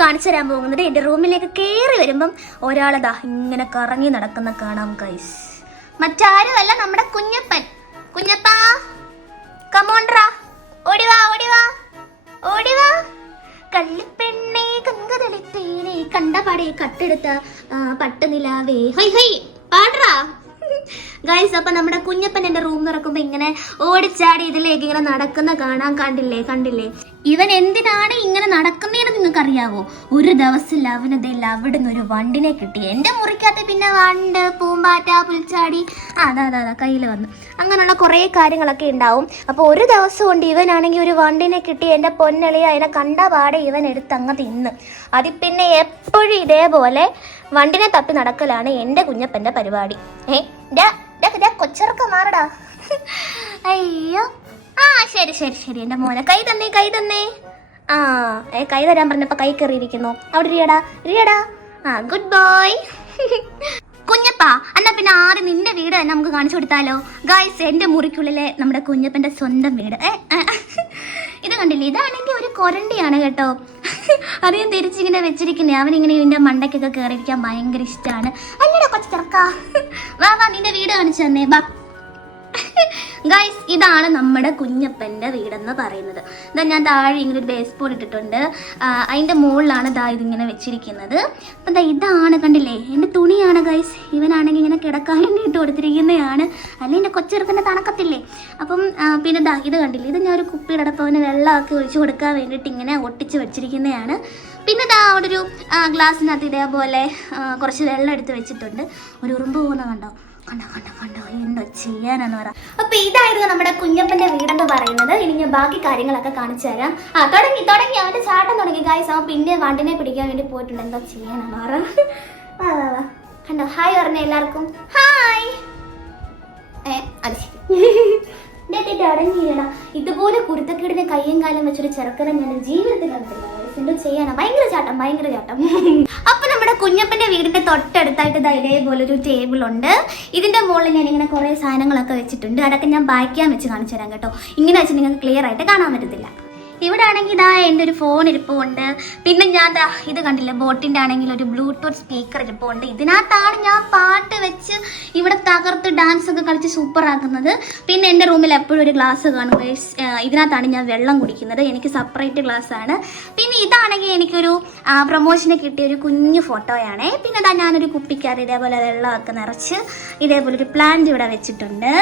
കാണിച്ചു തരാൻ പോകുന്നത് എന്റെ റൂമിലേക്ക് കയറി വരുമ്പം ഒരാളതാ ഇങ്ങനെ കറങ്ങി നടക്കുന്ന കാണാം കൈസ് മറ്റാരുമല്ല നമ്മുടെ കുഞ്ഞപ്പൻ. കുഞ്ഞപ്പാ കമോണ്ട്രാ ഓടിവാ ഓടിവാ ഓടിവാ കള്ളിപ്പെണ്ണേ കങ്കതളിത്തേനെ കണ്ടപാടെ കട്ടെടുത്ത പട്ടുനിലാവേ. Hi hi. പാടറാ ഗൈസ് അപ്പൊ നമ്മുടെ കുഞ്ഞപ്പൻ എന്റെ റൂം തുറക്കുമ്പോ ഇങ്ങനെ ഓടിച്ചാടി ഇതിലേക്ക് ഇങ്ങനെ നടക്കുന്ന കാണാൻ കണ്ടില്ലേ കണ്ടില്ലേ? ഇവൻ എന്തിനാണ് ഇങ്ങനെ നടക്കുന്നതെന്ന് നിങ്ങൾക്ക് അറിയാവോ ഒരു ദിവസം അവനതിൽ അവിടുന്ന് ഒരു വണ്ടിനെ കിട്ടി. എന്റെ മുറിക്കകത്ത് പിന്നെ വണ്ട് പൂമ്പാറ്റ പുൽച്ചാടി അതാ അതാ അതാ കയ്യിൽ വന്നു. അങ്ങനെയുള്ള കുറേ കാര്യങ്ങളൊക്കെ ഉണ്ടാവും. അപ്പോൾ ഒരു ദിവസം കൊണ്ട് ഇവനാണെങ്കിൽ ഒരു വണ്ടിനെ കിട്ടി എന്റെ പൊന്നളിയ അതിനെ കണ്ട പാടെ ഇവൻ എടുത്ത് അങ്ങ് തിന്ന്. അതിൽ പിന്നെ എപ്പോഴും ഇതേപോലെ വണ്ടിനെ തപ്പി നടക്കലാണ് എന്റെ കുഞ്ഞപ്പന്റെ പരിപാടി. ഏ കൊച്ചിറക്കം മാറടാ. അയ്യോ. ആ ശരി ശരി ശരി. എന്റെ മോനെ കൈ തന്നേ കൈ തന്നേ. ആ ഏ കൈ തരാൻ പറഞ്ഞപ്പോ കൈ കയറിയിരിക്കുന്നു. അവിടെ ഇരിയടാ ഇരിയടാ. ആ ഗുഡ് ബോയ് കുഞ്ഞപ്പാ എന്നാ പിന്നെ ആര് നിന്റെ വീട് തന്നെ നമുക്ക് കാണിച്ചു കൊടുത്താലോ? ഗായ്സ് എന്റെ മുറിക്കുള്ളിലെ നമ്മുടെ കുഞ്ഞപ്പന്റെ സ്വന്തം വീട്. ഏ. ഇത് കണ്ടില്ലേ? ഇതാണെങ്കിൽ കൊരണ്ടിയാണ് കേട്ടോ. അറിയാൻ തിരിച്ചിങ്ങനെ വെച്ചിരിക്കുന്നേ. അവനിങ്ങനെ ഇതിന്റെ മണ്ടയ്ക്കൊക്കെ കയറിയിരിക്കാൻ ഭയങ്കര ഇഷ്ടമാണ് അല്ലടാ കൊച്ചു ചെറുക്കാ വാ വാ നിന്റെ വീട് കാണിച്ചു തന്നേ. ബാ. ഗൈസ് ഇതാണ് നമ്മുടെ കുഞ്ഞപ്പന്റെ വീടെന്ന് പറയുന്നത്. ഇതാ ഞാൻ താഴെ ഇങ്ങനെ ഒരു ബേസ് ബോർഡ് ഇട്ടിട്ടുണ്ട് അതിന്റെ മുകളിലാണ് ദാ ഇതിങ്ങനെ വെച്ചിരിക്കുന്നത്. അപ്പം ദാ ഇതാണ് കണ്ടില്ലേ? എന്റെ തുണിയാണ് ഗൈസ് ഇവനാണെങ്കിൽ ഇങ്ങനെ കിടക്കാൻ ഇട്ട് കൊടുത്തിരിക്കുന്നതാണ് അല്ലെങ്കിൽ എന്റെ കൊച്ചിറക്കന്റെ തണക്കത്തില്ലേ? അപ്പം പിന്നെ ദാ ഇത് കണ്ടില്ലേ? ഇത് ഞാൻ ഒരു കുപ്പിയുടെ അടപ്പം അവന് വെള്ളമൊക്കെ ഒഴിച്ചു കൊടുക്കാൻ വേണ്ടിയിട്ട് ഇങ്ങനെ ഒട്ടിച്ച് വെച്ചിരിക്കുന്നതാണ് പിന്നെ ദാ അവിടെ ഒരു ഗ്ലാസ്സിനകത്ത് ഇതേപോലെ കുറച്ച് വെള്ളം എടുത്ത് വെച്ചിട്ടുണ്ട്. ഒരു ഉറുമ്പ് പോകുന്ന കണ്ടോ? കണ്ടോ കണ്ട കണ്ടോ. എന്തോ ചെയ്യാനാന്ന് പറ. അപ്പൊ ഇതായിരുന്നു നമ്മുടെ കുഞ്ഞപ്പന്റെ വീടെന്ന് പറയുന്നത്. ഇനി ഞാൻ ബാക്കി കാര്യങ്ങളൊക്കെ കാണിച്ചു തരാം. ആ തുടങ്ങി തുടങ്ങി. അവന്റെ ചാട്ടം തുടങ്ങി. ഗായ്സ് അവൻ പിന്നെ വണ്ടിനെ പിടിക്കാൻ വേണ്ടി പോയിട്ടുണ്ട്. എന്തോ ചെയ്യാനാന്ന് പറ. വാ വാ കണ്ടോ? ഹായ് പറഞ്ഞ എല്ലാവർക്കും. ഹായ് ഇതുപോലെ കുരുത്തക്കേടിനെ കയ്യും കാലം വെച്ചൊരു ചെറുക്കനെ ഞാൻ ജീവിതത്തിൽ guys. എന്തോ ചെയ്യാനാ? ഭയങ്കര ചാട്ടം ഭയങ്കര ചാട്ടം. അപ്പൊ നമ്മുടെ കുഞ്ഞപ്പന്റെ വീടിന്റെ തൊട്ടടുത്തായിട്ട് ഇതാ ഇതേപോലെ ഒരു ടേബിൾ ഉണ്ട്. ഇതിന്റെ മുകളിൽ ഞാൻ ഇങ്ങനെ കുറെ സാധനങ്ങളൊക്കെ വെച്ചിട്ടുണ്ട്. അതൊക്കെ ഞാൻ ബാക്കിയാൻ വെച്ച് കാണിച്ചു തരാം കേട്ടോ. ഇങ്ങനെ വെച്ച് നിങ്ങൾക്ക് ക്ലിയർ ആയിട്ട് കാണാൻ പറ്റത്തില്ല. ഇവിടെ ആണെങ്കിൽ ഇതാ എന്റെ ഒരു ഫോൺ ഇരിപ്പുണ്ട്. പിന്നെ ഞാൻ ഇത് കണ്ടില്ല ബോട്ടിന്റെ ആണെങ്കിൽ ഒരു ബ്ലൂടൂത്ത് സ്പീക്കർ ഇരിപ്പുണ്ട്. ഇതിനകത്താണ് ഞാൻ പാട്ട് വെച്ച് ഇവിടെ തകർത്ത് ഡാൻസ് ഒക്കെ കളിച്ച് സൂപ്പർ ആക്കുന്നത്. പിന്നെ എന്റെ റൂമിൽ എപ്പോഴും ഒരു ഗ്ലാസ് കാണും. ഇതിനകത്താണ് ഞാൻ വെള്ളം കുടിക്കുന്നത്. എനിക്ക് സെപ്പറേറ്റ് ഗ്ലാസ് ആണ്. പിന്നെ ഇതാണെങ്കിൽ എനിക്കൊരു പ്രൊമോഷന് കിട്ടിയ ഒരു കുഞ്ഞു ഫോട്ടോയാണ് പിന്നെ ഇതാ ഞാനൊരു കുപ്പിക്കാർ ഇതേപോലെ വെള്ളമൊക്കെ നിറച്ച് ഇതേപോലെ ഒരു പ്ലാന്റ് ഇവിടെ വെച്ചിട്ടുണ്ട്.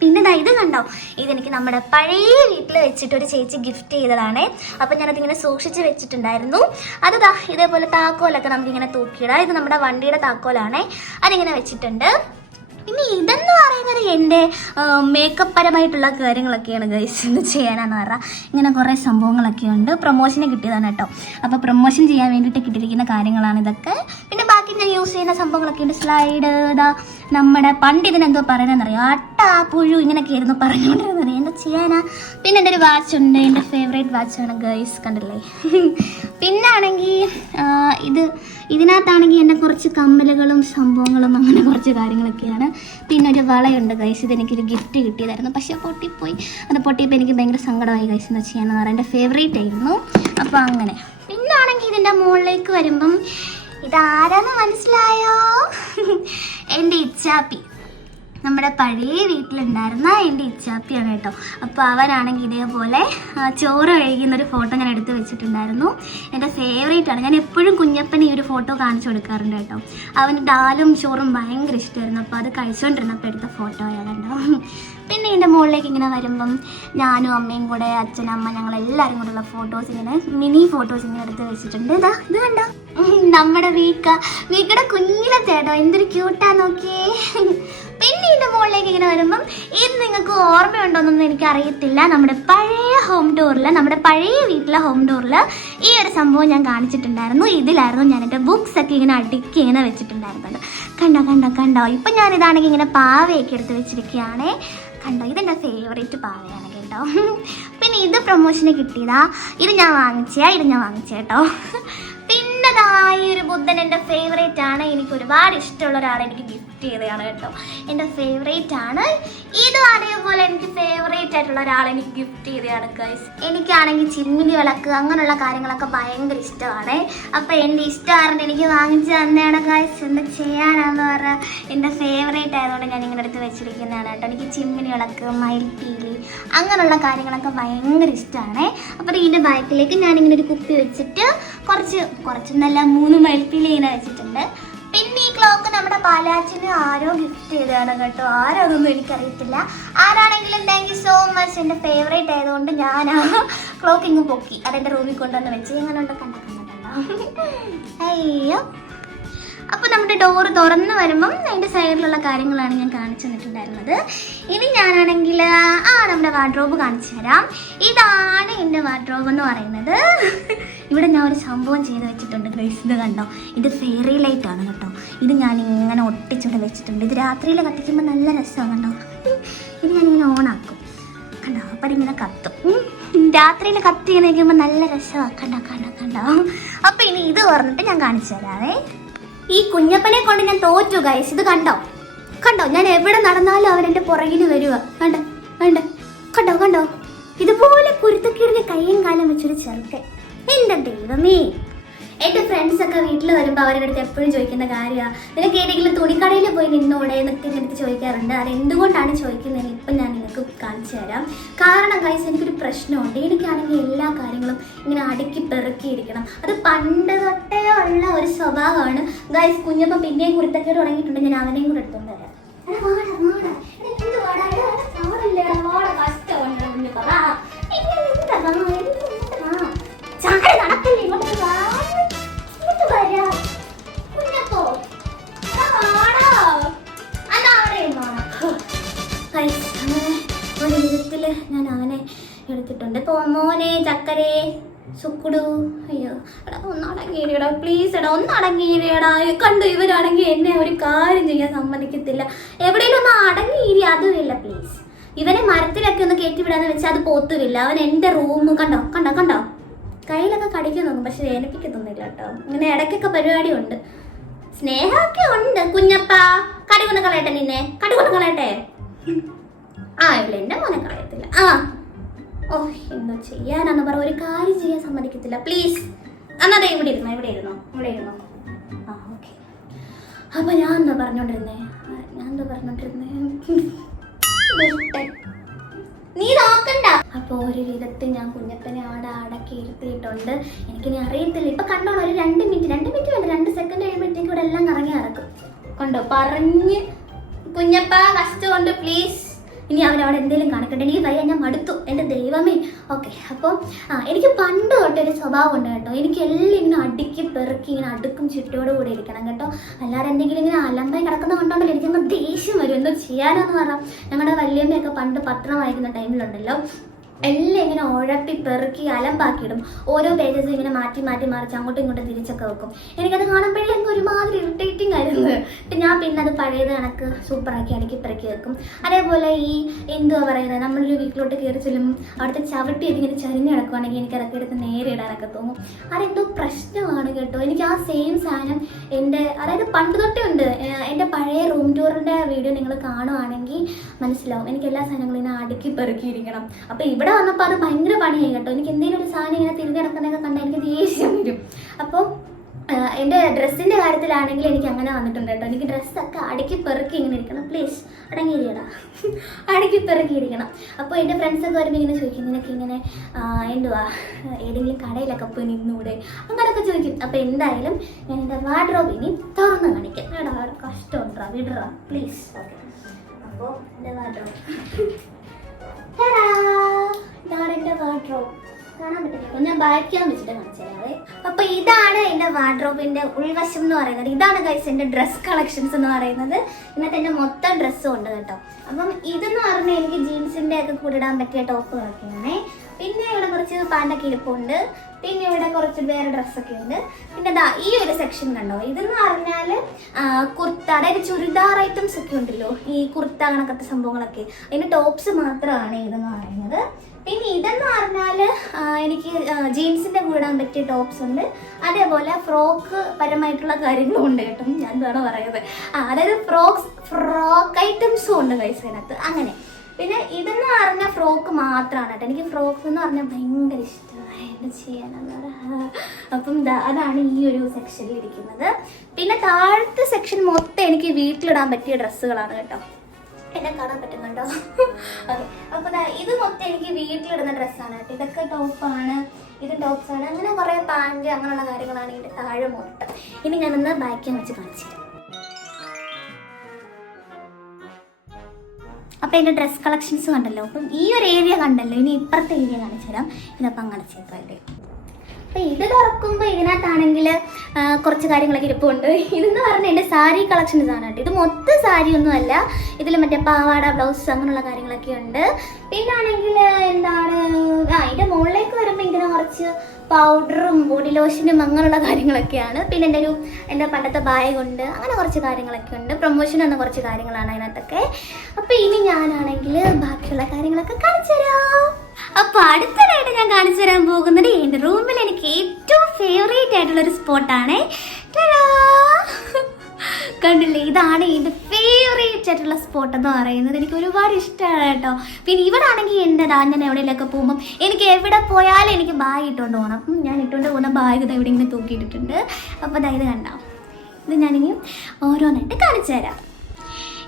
പിന്നെ ദാ ഇത് കണ്ടോ? ഇതെനിക്ക് നമ്മുടെ പഴയ വീട്ടിൽ വെച്ചിട്ട് ഒരു ചേച്ചി ഗിഫ്റ്റ് ചെയ്തതാണ്. അപ്പം ഞാനതിങ്ങനെ സൂക്ഷിച്ച് വെച്ചിട്ടുണ്ടായിരുന്നു. അത് ഇതേപോലെ താക്കോലൊക്കെ നമുക്കിങ്ങനെ തൂക്കിയിടാം. ഇത് നമ്മുടെ വണ്ടിയുടെ താക്കോലാണ്. അതിങ്ങനെ വെച്ചിട്ടുണ്ട്. പിന്നെ ഇതെന്ന് പറയുന്നത് എന്റെ മേക്കപ്പ് പരമായിട്ടുള്ള കാര്യങ്ങളൊക്കെയാണ് ഗൈസ് ഇന്ന് ചെയ്യാനാന്ന് പറഞ്ഞാൽ ഇങ്ങനെ കുറേ സംഭവങ്ങളൊക്കെ ഉണ്ട്. പ്രൊമോഷന് കിട്ടിയതാണ് കേട്ടോ. അപ്പോൾ പ്രൊമോഷൻ ചെയ്യാൻ വേണ്ടിയിട്ട് കിട്ടിയിരിക്കുന്ന കാര്യങ്ങളാണ് ഇതൊക്കെ. പിന്നെ ബാക്കി ഞാൻ യൂസ് ചെയ്യുന്ന സംഭവങ്ങളൊക്കെ ഉണ്ട്. സ്ലൈഡ് ഇതാ നമ്മുടെ പണ്ട് ഇതിനെന്തോ പറയുന്നതെന്നറിയോ? അട്ടാ പുഴു ഇങ്ങനെയൊക്കെ ആയിരുന്നു പറഞ്ഞുകൊണ്ടിരുന്നത്. എന്താ ചെയ്യാനാ? പിന്നെ എന്റെ ഒരു വാച്ച് ഉണ്ട്. എന്റെ ഫേവറേറ്റ് വാച്ചാണ് ഗൈസ് കണ്ടില്ലേ? പിന്നെ ആണെങ്കിൽ ഇത് ഇതിനകത്താണെങ്കിൽ എന്റെ കുറച്ച് കമ്മലുകളും സംഭവങ്ങളും അങ്ങനെ കുറച്ച് കാര്യങ്ങളൊക്കെയാണ്. പിന്നെ ഒരു വളയുണ്ട് ഗൈസ് ഇത് എനിക്കൊരു ഗിഫ്റ്റ് കിട്ടിയതായിരുന്നു. പക്ഷേ പൊട്ടിപ്പോയി. അത് പൊട്ടിയപ്പോൾ എനിക്ക് ഭയങ്കര സങ്കടമായി ഗൈസ് എന്ന് വെച്ച് പറയാം എന്റെ ഫേവറേറ്റ് ആയിരുന്നു. അപ്പോൾ അങ്ങനെ. പിന്നെ ആണെങ്കിൽ ഇതിന്റെ മുകളിലേക്ക് വരുമ്പം ഇതാരാന്ന് മനസ്സിലായോ? എന്റെ ഇച്ചാപ്പി. നമ്മുടെ പഴയ വീട്ടിലുണ്ടായിരുന്ന എന്റെ ഇച്ചാപ്പിയാണ് കേട്ടോ. അപ്പോൾ അവനാണെങ്കിൽ ഇതേപോലെ ചോറ് കഴിക്കുന്ന ഒരു ഫോട്ടോ ഞാൻ എടുത്ത് വെച്ചിട്ടുണ്ടായിരുന്നു. എന്റെ ഫേവറേറ്റ് ആണ്. ഞാൻ എപ്പോഴും കുഞ്ഞപ്പന് ഈ ഒരു ഫോട്ടോ കാണിച്ചു കൊടുക്കാറുണ്ട് കേട്ടോ. അവന് ഡാലും ചോറും ഭയങ്കര ഇഷ്ടമായിരുന്നു. അപ്പോൾ അത് കഴിച്ചുകൊണ്ടിരുന്നപ്പോൾ എടുത്ത ഫോട്ടോ ആയതുണ്ടോ പിന്നെ എന്റെ മുകളിലേക്ക് ഇങ്ങനെ വരുമ്പം ഞാനും അമ്മയും കൂടെ അച്ഛനും അമ്മ ഞങ്ങൾ എല്ലാവരും കൂടെയുള്ള ഫോട്ടോസ് ഇങ്ങനെ മിനി ഫോട്ടോസ് ഇങ്ങനെ എടുത്ത് വെച്ചിട്ടുണ്ട്. ഇതാ ഇത് കണ്ടോ? നമ്മുടെ വീക്ക. വീക്കയുടെ കുഞ്ഞിലെ ചേട്ടോ എന്തൊരു ക്യൂട്ടാ നോക്കിയേ. പിന്നെ ഇതിന്റെ മുകളിലേക്ക് ഇങ്ങനെ വരുമ്പം ഇത് നിങ്ങൾക്ക് ഓർമ്മയുണ്ടോന്നൊന്നും എനിക്ക് അറിയത്തില്ല നമ്മുടെ പഴയ ഹോം ടൂറിൽ നമ്മുടെ പഴയ വീട്ടിലെ ഹോം ടൂറിൽ ഈ ഒരു സംഭവം ഞാൻ കാണിച്ചിട്ടുണ്ടായിരുന്നു. ഇതിലായിരുന്നു ഞാൻ എന്റെ ബുക്സ് ഒക്കെ ഇങ്ങനെ അടുക്കി ഇങ്ങനെ വെച്ചിട്ടുണ്ടായിരുന്നത്. കണ്ടോ കണ്ടോ കണ്ടോ? ഇപ്പം ഞാനിതാണെങ്കിൽ ഇങ്ങനെ പാവയൊക്കെ എടുത്ത് വെച്ചിരിക്കുകയാണേ. കണ്ടോ ഇതെന്റെ ഫേവറേറ്റ് പാവയാണ് കേട്ടോ. പിന്നെ ഇത് പ്രൊമോഷന് കിട്ടിയതാ. ഇത് ഞാൻ വാങ്ങിച്ചേ ഇത് ഞാൻ വാങ്ങിച്ച പിന്നെ ഒരു ബുദ്ധൻ എന്റെ ഫേവറേറ്റ് ആണ്. എനിക്ക് ഒരുപാട് ഇഷ്ടമുള്ള ഒരാളെ എനിക്ക് ഗിഫ്റ്റ് ചെയ്തതാണ് കേട്ടോ. എന്റെ ഫേവറേറ്റ് ആണ് ആയിട്ടുള്ള ഒരാൾ എനിക്ക് ഗിഫ്റ്റ് ചെയ്തതാണ് ഗൈസ് എനിക്കാണെങ്കിൽ ചിമ്മിനി വിളക്ക് അങ്ങനെയുള്ള കാര്യങ്ങളൊക്കെ ഭയങ്കര ഇഷ്ടമാണ്. അപ്പോൾ എന്റെ ഇഷ്ടമായിരുന്നു എനിക്ക് വാങ്ങിച്ചു തന്നെയാണ് ഗൈസ് എന്താ ചെയ്യാനാന്ന് പറഞ്ഞാൽ എന്റെ ഫേവറേറ്റ് ആയതുകൊണ്ട് ഞാൻ ഇങ്ങനെ അടുത്ത് വെച്ചിരിക്കുന്നതാണ് കേട്ടോ. എനിക്ക് ചിമ്മിനി വിളക്ക് മയിൽപ്പീലി അങ്ങനെയുള്ള കാര്യങ്ങളൊക്കെ ഭയങ്കര ഇഷ്ടമാണ്. അപ്പോൾ ഇതിന്റെ ബാക്കിലേക്ക് ഞാനിങ്ങനെ ഒരു കുപ്പി വെച്ചിട്ട് കുറച്ച് കുറച്ചൊന്നല്ല മൂന്ന് മയിൽപ്പീലി ഇങ്ങനെ വെച്ചിട്ടുണ്ട്. നമ്മുടെ പാലാച്ചിന് ആരോ ഗിഫ്റ്റ് ചെയ്തതാണ് കേട്ടോ. ആരോ അതൊന്നും എനിക്കറിയത്തില്ല. ആരാണെങ്കിലും താങ്ക് യു സോ മച്ച് എന്റെ ഫേവറേറ്റ് ആയതുകൊണ്ട് ഞാൻ ആ ക്ലോക്കിങ് പൊക്കി. അതെന്റെ റൂമിൽ കൊണ്ടുവന്ന് വെച്ച്. എങ്ങനെ ഉണ്ട് കണ്ട. അയ്യോ. അപ്പോൾ നമ്മുടെ ഡോറ് തുറന്ന് വരുമ്പം അതിന്റെ സൈഡിലുള്ള കാര്യങ്ങളാണ് ഞാൻ കാണിച്ചു തന്നിട്ടുണ്ടായിരുന്നത്. ഇനി ഞാനാണെങ്കിൽ ആ നമ്മുടെ വാർഡ്രോബ് കാണിച്ചു തരാം. ഇതാണ് എന്റെ വാർഡ്രോബ് എന്ന് പറയുന്നത്. ഇവിടെ ഞാൻ ഒരു സംഭവം ചെയ്ത് വെച്ചിട്ടുണ്ട് ഗൈസ് ഇത് കണ്ടോ? ഇത് ഫെയറി ലൈറ്റ് ആണ് കേട്ടോ. ഇത് ഞാൻ ഇങ്ങനെ ഒട്ടിച്ചിട്ട് വെച്ചിട്ടുണ്ട്. ഇത് രാത്രിയിൽ കത്തിക്കുമ്പോൾ നല്ല രസമാണ് കണ്ടോ? ഇത് ഞാനിങ്ങനെ ഓണാക്കും കണ്ടോ? അപ്പം ഇങ്ങനെ കത്തും. രാത്രിയിൽ കത്തി ഇങ്ങനെ നിൽക്കുമ്പോൾ നല്ല രസമാണ് കണ്ടോ കണ്ടോ കണ്ടോ? അപ്പം ഇനി ഇത് പറഞ്ഞിട്ട് ഞാൻ കാണിച്ചു തരാവേ. ഈ കുഞ്ഞപ്പനെ കൊണ്ട് ഞാൻ തോറ്റു ഗൈസ് ഇത് കണ്ടോ? കണ്ടോ? ഞാൻ എവിടെ നടന്നാലും അവൻ എന്റെ പുറകിന് വരുക കണ്ട? കണ്ട? കണ്ടോ? കണ്ടോ? ഇതുപോലെ കുരുത്തക്കീറിന് കയ്യും കാലം വെച്ചൊരു ചെറുക്കൻ. എന്റെ ദൈവമേ. എന്റെ ഫ്രണ്ട്സ് ഒക്കെ വീട്ടിൽ വരുമ്പോൾ അവരുടെ അടുത്ത് എപ്പോഴും ചോദിക്കുന്ന കാര്യമാണ് നിനക്ക് ഏതെങ്കിലും തുണിക്കടയിൽ പോയി നിന്നോടെ? എന്നൊക്കെ എന്റെ അടുത്ത് ചോദിക്കാറുണ്ട്. അത് എന്തുകൊണ്ടാണ് ചോദിക്കുന്നതെന്ന് ഇപ്പം ഞാൻ നിങ്ങൾക്ക് കാണിച്ചു തരാം. കാരണം കൈസ് എനിക്കൊരു പ്രശ്നമുണ്ട്. എനിക്കാണെങ്കിൽ എല്ലാ കാര്യങ്ങളും ഇങ്ങനെ അടുക്കി പെറുക്കിയിരിക്കണം. അത് പണ്ട് തൊട്ടേ ഉള്ള ഒരു സ്വഭാവമാണ്. ഗൈസ് കുഞ്ഞപ്പം പിന്നെയും കുരുത്തക്കേട് തുടങ്ങിയിട്ടുണ്ട്. ഞാൻ അവനെയും കൂടെ എടുത്തോണ്ട് വരാം. എടുത്തിട്ടുണ്ട് ഇപ്പൊ ചക്കരെ. സുക്കുടു. അയ്യോ എടാ ഒന്നടങ്ങിയിരടാ പ്ലീസ് എടാ ഒന്നടങ്ങിയിരടാ കണ്ടു ഇവരാണെങ്കിൽ എന്നെ ഒരു കാര്യം ചെയ്യാൻ സമ്മതിക്കത്തില്ല. എവിടെയെങ്കിലും ഒന്ന് അടങ്ങിയിരി അതുമില്ല പ്ലീസ് ഇവനെ മരത്തിലൊക്കെ ഒന്ന് കയറ്റിവിടാന്ന് വെച്ചാൽ അത് പോത്തുമില്ല അവൻ എന്റെ റൂം കണ്ടോ കണ്ടോ കണ്ടോ? കയ്യിലൊക്കെ കടിക്കുന്നു പക്ഷെ വേനപ്പിക്കത്തൊന്നുമില്ല കേട്ടോ. ഇങ്ങനെ ഇടയ്ക്കൊക്കെ പരിപാടി ഉണ്ട് സ്നേഹമൊക്കെ ഉണ്ട് കുഞ്ഞപ്പ. കടി കൊണ്ട് കളയട്ടെ നിന്നെ. കടി കൊണ്ട് കളയട്ടെ ആ ഇല്ല എന്റെ മോനെ കളയത്തില്ല. ആ. ഓ എന്താ ചെയ്യാനാന്ന് പറ. ഒരു കാര്യം ചെയ്യാൻ സമ്മതിക്കത്തില്ല. പ്ലീസ് എന്നാ ദേ ഇവിടെ ഇരുന്നോ ഇവിടെ ഇരുന്നോ ഇവിടെ ഇരുന്നോ. ആ ഓക്കെ അപ്പൊ ഞാൻ എന്താ പറഞ്ഞോണ്ടിരുന്നേ? ഞാൻ എന്താ പറഞ്ഞോണ്ടിരുന്നേ? നീ നോക്കണ്ട. അപ്പോൾ ഒരു വിധത്തിൽ ഞാൻ കുഞ്ഞപ്പനെ അവിടെ അടക്കി ഇരുത്തിയിട്ടുണ്ട്. എനിക്കിനി അറിയത്തില്ല. ഇപ്പൊ കണ്ടോളൂ ഒരു രണ്ട് മിനിറ്റ് രണ്ട് മിനിറ്റ് വേണ്ട. രണ്ട് സെക്കൻഡ് കഴിയുമ്പോഴത്തേക്കും ഇവിടെ എല്ലാം കറങ്ങി നടക്കും. കണ്ടോ? പറഞ്ഞ് കുഞ്ഞപ്പ കൊണ്ട് പ്ലീസ് ഇനി അവൻ അവിടെ എന്തെങ്കിലും കാണിക്കട്ടെ. എനിക്ക് വയ്യ ഞാൻ മടുത്തു. എന്റെ ദൈവമേ. ഓക്കെ അപ്പോൾ എനിക്ക് പണ്ട് തൊട്ട് ഒരു സ്വഭാവം ഉണ്ട് കേട്ടോ. എനിക്ക് എല്ലാം ഇങ്ങനെ അടുക്കി പെറുക്കി ഇങ്ങനെ അടുക്കും ചുറ്റോട് കൂടി ഇരിക്കണം കേട്ടോ. അല്ലാതെ എന്തെങ്കിലും ഇങ്ങനെ അലമ്പായി കിടക്കുന്ന കണ്ടോണ്ടല്ലോ എനിക്കങ്ങ് ദേഷ്യം വരും. എന്തോ ചെയ്യാനെന്ന് പറഞ്ഞാൽ ഞങ്ങളുടെ വല്യമ്മയൊക്കെ പണ്ട് പത്രം വായിക്കുന്ന ടൈമിലുണ്ടല്ലോ എല്ലാം ഇങ്ങനെ ഉഴപ്പി പെറുക്കി അലമ്പാക്കിയിടും. ഓരോ പേജസ് ഇങ്ങനെ മാറ്റി മാറ്റി മറിച്ച് അങ്ങോട്ടും ഇങ്ങോട്ടും തിരിച്ചൊക്കെ വെക്കും. എനിക്കത് കാണുമ്പോഴേ അങ്ങ് ഒരുമാതിരി ഇറിറ്റേറ്റിംഗ് ആയിരുന്നു. ഞാൻ പിന്നെ അത് പഴയത് കണക്ക് സൂപ്പറാക്കി അടുക്കി പെറുക്കി വെക്കും. അതേപോലെ ഈ എന്തുവാ പറയുന്നത് നമ്മളൊരു വീട്ടിലോട്ട് കയറി ചെല്ലും അവിടുത്തെ ചവിട്ടി ഇങ്ങനെ ചരിഞ്ഞ് കിടക്കുവാണെങ്കിൽ എനിക്ക് അതൊക്കെ എടുത്ത് നേരെ ഇടാനൊക്കെ തോന്നും. അതെന്തോ പ്രശ്നമാണ് കേട്ടോ. എനിക്ക് ആ സെയിം സാധനം എന്റെ അതായത് പണ്ട് തൊട്ടേ ഉണ്ട്. എന്റെ പഴയ റൂം ടൂറിന്റെ വീഡിയോ നിങ്ങൾ കാണുവാണെങ്കിൽ മനസ്സിലാവും. എനിക്ക് എല്ലാ സാധനങ്ങളും ഇങ്ങനെ അടുക്കി പെറുക്കിയിരിക്കണം. അപ്പോൾ ഇവിടെ വന്നപ്പോൾ അത് ഭയങ്കര പണിയായി കേട്ടോ. എനിക്ക് എന്തെങ്കിലും ഒരു സാധനം ഇങ്ങനെ തിരിഞ്ഞു കിടക്കുന്നതൊക്കെ കണ്ടാൽ എനിക്ക് ദേഷ്യം വരും. അപ്പോൾ എന്റെ ഡ്രസ്സിന്റെ കാര്യത്തിലാണെങ്കിൽ എനിക്ക് അങ്ങനെ വന്നിട്ടുണ്ട് കേട്ടോ. എനിക്ക് ഡ്രസ്സൊക്കെ അടുക്കി പെറുക്കി ഇങ്ങനെ ഇരിക്കണം. പ്ലീസ് അടങ്ങിയിരിക്കടാ. അടുക്കി പെറുക്കി ഇരിക്കണം. അപ്പോൾ എന്റെ ഫ്രണ്ട്സൊക്കെ വരുമ്പോൾ ഇങ്ങനെ ചോദിക്കും നിനക്ക് ഇങ്ങനെ എന്തുവാ? ഏതെങ്കിലും കടയിലൊക്കെ പോയി നിന്നൂടെ? അങ്ങനെയൊക്കെ ചോദിക്കും. അപ്പോൾ എന്തായാലും ഞാൻ എന്റെ വാർഡ്രോബ് ഇനി തുറന്ന് കാണിക്കാം. എടാ കഷ്ടം ഉണ്ടോ? വിടറാ. പ്ലീസ് ഓക്കെ അപ്പോൾ എന്റെ വാർഡ്രോബ് ഇതാണ് അപ്പൊ ഇതാണ് എന്റെ വാർഡ്രോബിന്റെ ഉൾവശം എന്ന് പറയുന്നത്. ഇതാണ് ഗൈസ് എന്റെ ഡ്രസ് കളക്ഷൻസ് എന്ന് പറയുന്നത്. ഇന്നത്തെ എന്റെ മൊത്തം ഡ്രസ്സും ഉണ്ട് കേട്ടോ. അപ്പം ഇതെന്ന് പറഞ്ഞാൽ എനിക്ക് ജീൻസിന്റെ ഒക്കെ കൂടിടാൻ പറ്റിയ ടോപ്പ് ടോപ്പുകളൊക്കെയാണ് പിന്നെ ഇവിടെ കുറച്ച് പാന്റെ കിളിപ്പുണ്ട് പിന്നെ ഇവിടെ കുറച്ച് വേറെ ഡ്രസ്സൊക്കെ ഉണ്ട്. പിന്നെ ദാ ഈ ഒരു സെക്ഷൻ കണ്ടോ? ഇതെന്ന് പറഞ്ഞാൽ കുർത്ത അതായത് ചുരിദാർ ഐറ്റംസ് ഒക്കെ ഉണ്ടല്ലോ ഈ കുർത്ത കണക്കത്തെ സംഭവങ്ങളൊക്കെ. അതിന് ടോപ്സ് മാത്രമാണ് ഇതെന്ന് പറയുന്നത്. പിന്നെ ഇതെന്ന് പറഞ്ഞാൽ എനിക്ക് ജീൻസിന്റെ കൂടെ ഇടാൻ പറ്റിയ ടോപ്സ് ഉണ്ട്. അതേപോലെ ഫ്രോക്ക് പരമായിട്ടുള്ള കാര്യങ്ങളും ഉണ്ട് കേട്ടോ. ഞാൻ എന്താണ് പറയുന്നത്. അതായത് ഫ്രോക്സ് ഫ്രോക്ക് ഐറ്റംസും ഉണ്ട് കൈസ് അങ്ങനെ. പിന്നെ ഇതെന്ന് പറഞ്ഞ ഫ്രോക്ക് മാത്രമാണ് കേട്ടോ. എനിക്ക് ഫ്രോക്ക് എന്ന് പറഞ്ഞാൽ ഭയങ്കര ഇഷ്ടമാണ് ചെയ്യാനെന്ന് പറയാം അപ്പം അതാണ് ഈ ഒരു സെക്ഷനിൽ ഇരിക്കുന്നത്. പിന്നെ താഴത്തെ സെക്ഷൻ മൊത്തം എനിക്ക് വീട്ടിലിടാൻ പറ്റിയ ഡ്രസ്സുകളാണ് കേട്ടോ. എന്നെ കാണാൻ പറ്റുന്നുണ്ടോ? ഓക്കെ. അപ്പൊ ദാ ഇത് മൊത്തം എനിക്ക് വീട്ടിലിടുന്ന ഡ്രസ്സാണ് കേട്ടോ. ഇതൊക്കെ ടോപ്പാണ് ഇത് ടോപ്സാണ് അങ്ങനെ കുറെ പാന്റ് അങ്ങനെയുള്ള കാര്യങ്ങളാണ് ഇതിന്റെ താഴെ മൊത്തം. ഇനി ഞാനൊന്ന് ബാക്കിൽ വെച്ച് കാണിച്ചു തരാം. അപ്പൊ എന്റെ ഡ്രസ് കളക്ഷൻസ് കണ്ടല്ലോ. അപ്പം ഈ ഒരു ഏരിയ കണ്ടല്ലോ. ഇനി ഇപ്പുറത്തെ ഏരിയ കാണിച്ചു തരാം ഇതപ്പം അങ്ങനെ ചെയ്തല്ലേ അപ്പൊ ഇത് തുറക്കുമ്പോൾ ഇതിനകത്താണെങ്കിൽ കുറച്ച് കാര്യങ്ങളൊക്കെ ഇരിപ്പുണ്ട്. ഇതെന്ന് പറഞ്ഞാൽ എന്റെ സാരി കളക്ഷൻസ് ആണ് ഇത് മൊത്തം സാരി ഒന്നും അല്ല. ഇതിൽ മറ്റേ പാവാട ബ്ലൗസ് അങ്ങനെയുള്ള കാര്യങ്ങളൊക്കെ ഉണ്ട്. പിന്നെ ആണെങ്കിൽ എന്താണ് ആ ഇതിന്റെ മുകളിലേക്ക് വരുമ്പോൾ ഇങ്ങനെ കുറച്ച് പൗഡറും ബോഡി ലോഷനും അങ്ങനെയുള്ള കാര്യങ്ങളൊക്കെയാണ്. പിന്നെ എന്റെ ഒരു എന്റെ പണ്ടത്തെ ഉണ്ട്. അങ്ങനെ കുറച്ച് കാര്യങ്ങളൊക്കെ ഉണ്ട്. പ്രൊമോഷൻ എന്ന കുറച്ച് കാര്യങ്ങളാണ് അതിനകത്തൊക്കെ. അപ്പോൾ ഇനി ഞാനാണെങ്കിൽ ബാക്കിയുള്ള കാര്യങ്ങളൊക്കെ കാണിച്ചു തരാം. അപ്പൊ അടുത്തതായിട്ട് ഞാൻ കാണിച്ചു തരാൻ പോകുന്നത് എന്റെ റൂമിൽ എനിക്ക് ഏറ്റവും ഫേവറേറ്റ് ആയിട്ടുള്ള ഒരു സ്പോട്ടാണ് കണ്ടില്ലേ? ഇതാണ് എന്റെ ഫേവറേറ്റ് ആയിട്ടുള്ള സ്പോട്ട് എന്ന് പറയുന്നത്. എനിക്ക് ഒരുപാട് ഇഷ്ടമാണ് കേട്ടോ. പിന്നെ ഇവിടാണെങ്കിൽ എന്റെ ഞാൻ എവിടെയെങ്കിലൊക്കെ പോകുമ്പം എനിക്ക് എവിടെ പോയാലും എനിക്ക് ബാഗ് ഇട്ടുകൊണ്ട് പോകണം ഞാൻ ഇട്ടുകൊണ്ട് പോകുന്ന ബാഗ് ഇത് എവിടെ ഇങ്ങനെ തൂക്കിയിട്ടിട്ടുണ്ട്. അപ്പോൾ ദാ ഇത് കണ്ടോ? ഇത് ഞാനിനി ഓരോന്നായിട്ട് കാണിച്ചു തരാം.